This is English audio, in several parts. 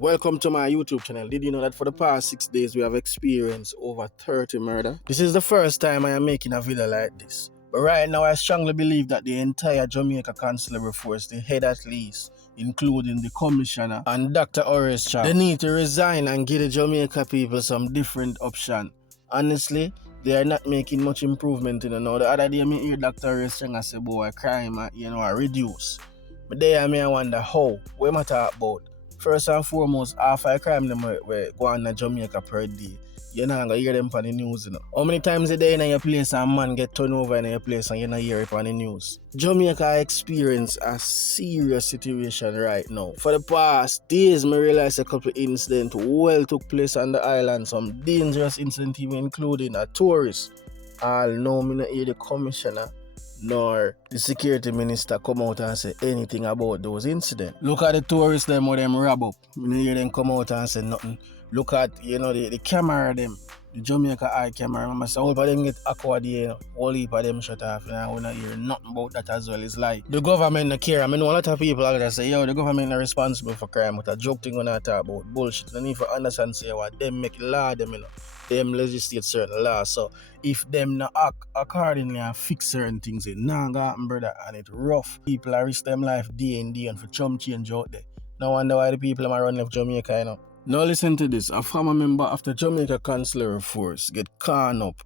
Welcome to my YouTube channel. Did you know that for the past 6 days we have experienced over 30 murders? This is the first time I am making a video like this. But right now I strongly believe that the entire Jamaica Consular Force, the head at least, including the Commissioner and Dr. Horace Chang, they need to resign and give the Jamaica people some different option. Honestly, they are not making much improvement in now. The other day I hear Dr. Horace Chang say, boy, crime reduce. But there I wonder how. What am I talking about? First and foremost, half of the crime them we go on in Jamaica per day. You're not gonna hear them on the news, you know. How many times a day in your place a man get turned over in your place and you not hear it on the news? Jamaica experience a serious situation right now. For the past days, I realized a couple incidents took place on the island. Some dangerous incidents even including a tourist. All know me not hear the commissioner nor the security minister come out and say anything about those incidents. Look at the tourists them or them rob up. You know, hear them come out and say nothing. Look at the camera them, the Jamaica eye camera. Remember, so all of them get awkward here. All heap of them shut off. And we don't hear nothing about that as well. It's like the government don't care. I mean, a lot of people are gonna say, yo, the government are responsible for crime. But a joke thing when I talk about bullshit. They need to understand say what them make law them, you know. Them legislate certain laws. So if them not act accordingly and fix certain things, it nah gonna happen, brother, and it's rough. People are risk them life day and day and for chump change out there. No wonder why the people are running left Jamaica, you know. Now listen to this. A former member of the Jamaica Consular Force get caught up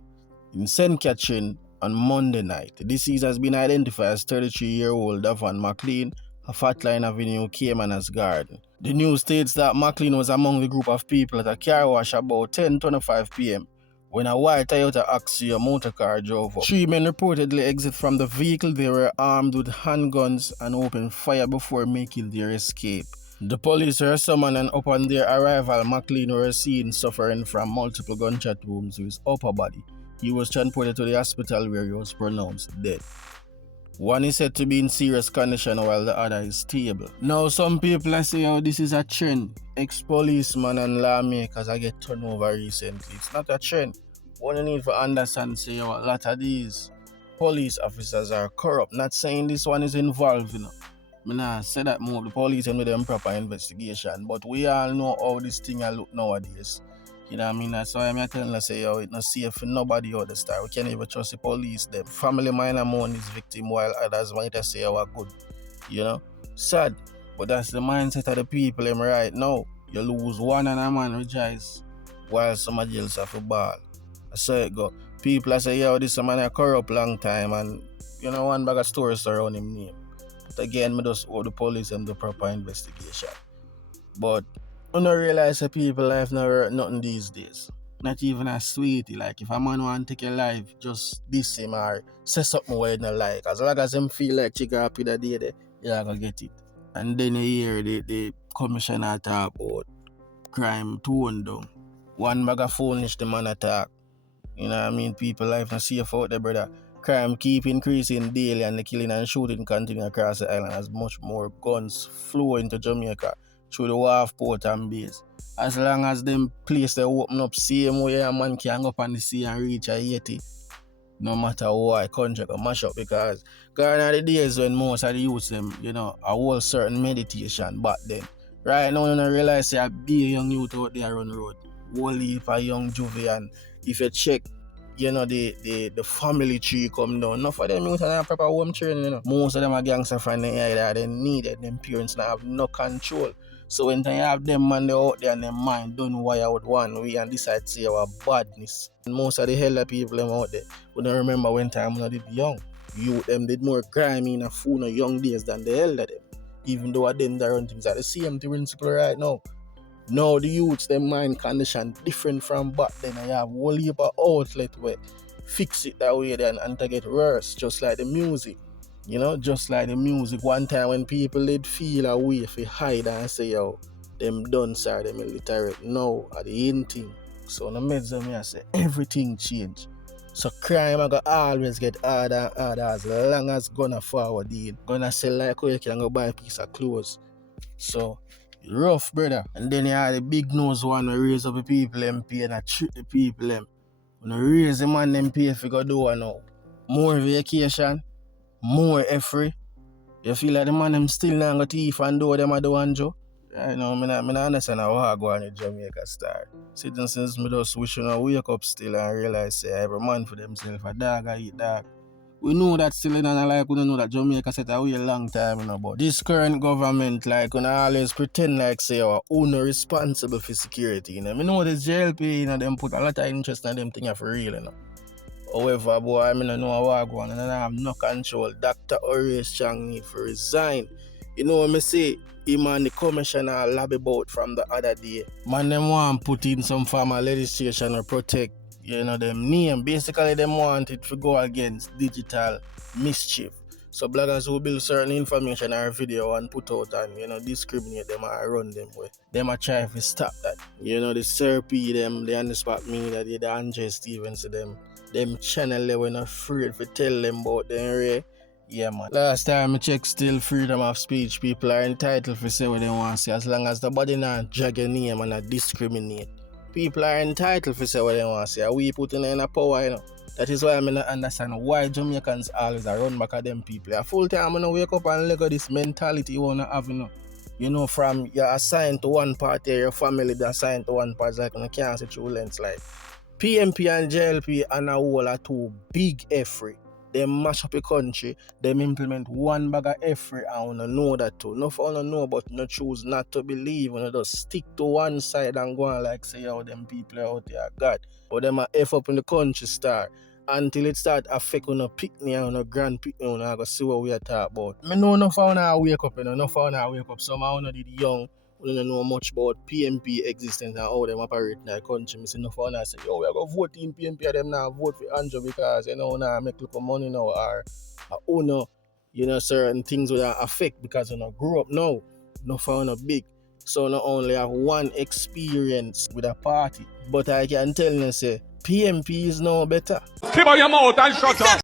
in St. Catherine on Monday night. The deceased has been identified as 33-year-old Davon McLean of Fatline Avenue, Caymanas Garden. The news states that McLean was among the group of people at a car wash about 10:25 p.m. when a white Toyota Axia motor car drove up. 3 men reportedly exit from the vehicle. They were armed with handguns and opened fire before making their escape. The police were summoned, and upon their arrival, McLean was seen suffering from multiple gunshot wounds to his upper body. He was transported to the hospital where he was pronounced dead. One is said to be in serious condition while the other is stable. Now some people say, oh, this is a trend. Ex-policemen and lawmakers are get turned over recently. It's not a trend. What you need to understand, say, oh, a lot of these police officers are corrupt. Not saying this one is involved, you know. I mean, I say that more the police and with them proper investigation. But we all know how this thing look nowadays. You know what I mean? That's why I'm telling you, say, yo, it's not safe for nobody out the star. We can't even trust the police. Them family minor mourn this victim while others might say, oh, good. You know? Sad. But that's the mindset of the people right now. You lose one and a man rejoice while somebody else have a ball. I say it go. People say, yo, this man a corrupt long time and, you know, one bag of stories around him name. But again, I just owe the police and the proper investigation. But I don't realize that people life never nothing these days. Not even a sweetie. Like if a man want to take a life, just diss him or say something where he don't like. As long as him feel like she happy that day, you're gonna get it. And then you hear the commissioner talk about crime toned down. One bag of foolish the man attack. You know what I mean? People life not safe out there, brother. Crime keep increasing daily and the killing and shooting continue across the island as much more guns flow into Jamaica through the wharf, port and base. As long as them place they open up same way a man can go up on the sea and reach a 80, no matter what country can mash up, because gone are the days when most of the youths them, you know, a whole certain meditation back then. Right now you don't realize a big young youth out there on the road. Whole heap of young juvie, and if you check, you know, the family tree come down. Enough of them youth are not proper home training, you know. Most of them are gangster from the area. They need it. Them parents now have no control. So when they have them man they out there and their mind don't wire out one way and decide to say our badness. And most of the hella people them out there, we don't remember when time when they did young. Youth them did more crime in a fool no young days than the elder them. Even though them that run things are the same principle right now. Now the youths, their mind condition different from back then. I have whole heap of outlet where fix it that way then and to get worse, just like the music. You know, just like the music. One time when people did feel a way if they hide and say, yo, them done sir, them illiterate. Now at the end thing. So in the middle of me I say everything change. So crime I got always get harder and harder as long as gonna forward in. Gonna sell like how you can go buy a piece of clothes. So rough, brother. And then you have the big nose one who raise up the people MP and treat the people them. When you raise the man them pay if you go do one now. More vacation, more effort. You feel like the man them still not got teeth and do them a do one job. I know, I don't understand how I go on in Jamaica start. Since me just wishing I wake up still and realize say every man for themselves, a dog I eat dog. We know that still in our life, we don't know that Jamaica set away a long time, but this current government, like, always pretend like say our own responsible for security, I know this JLP, them put a lot of interest in them things for real, However, boy, I don't know how I go on and I have no control. Dr. Horace Chang need to resign. You know what I say? Him and the commissioner lobby about from the other day. Man, them want put in some form of legislation to protect, them name. Basically, them want it to go against digital mischief. So bloggers who build certain information or video and put out and, discriminate them or run them way. Them are trying to stop that. The Serpy, them, the Underspot Media, the Andre Stevens, them channel they were not afraid to tell them about them, right? Yeah, man. Last time I checked, still freedom of speech. People are entitled to say what they want to say as long as the body not drag your name and not discriminate. People are entitled to say what they want to say. We put in a power, That is why I don't understand why Jamaicans always are run back at them people. A full time I wake up and look at this mentality you want to have, from you're assigned to one part of your family, be assigned to one part, like you can't see through lens like. PNP and JLP and a whole are two big effort. They mash up the country, they implement one bag of effort and we know that too. No for know but no choose not to believe, we just stick to one side and go on like say how them people out there God. But them are F up in the country star. Until it start affect on a picnic and a grand picnic, I go see what we are talking about. I know enough of I wake up, enough of I wake up. Some of the young, we don't know much about PNP existence and how them operate in the country. I say enough of I say, yo, we are going to vote in PNP and them now vote for Andrew because, now make look of money now or own, certain things will affect because grow up now. No for big. So not only have one experience with a party, but I can tell you say PNP is no better. Keep on your mouth and shut up.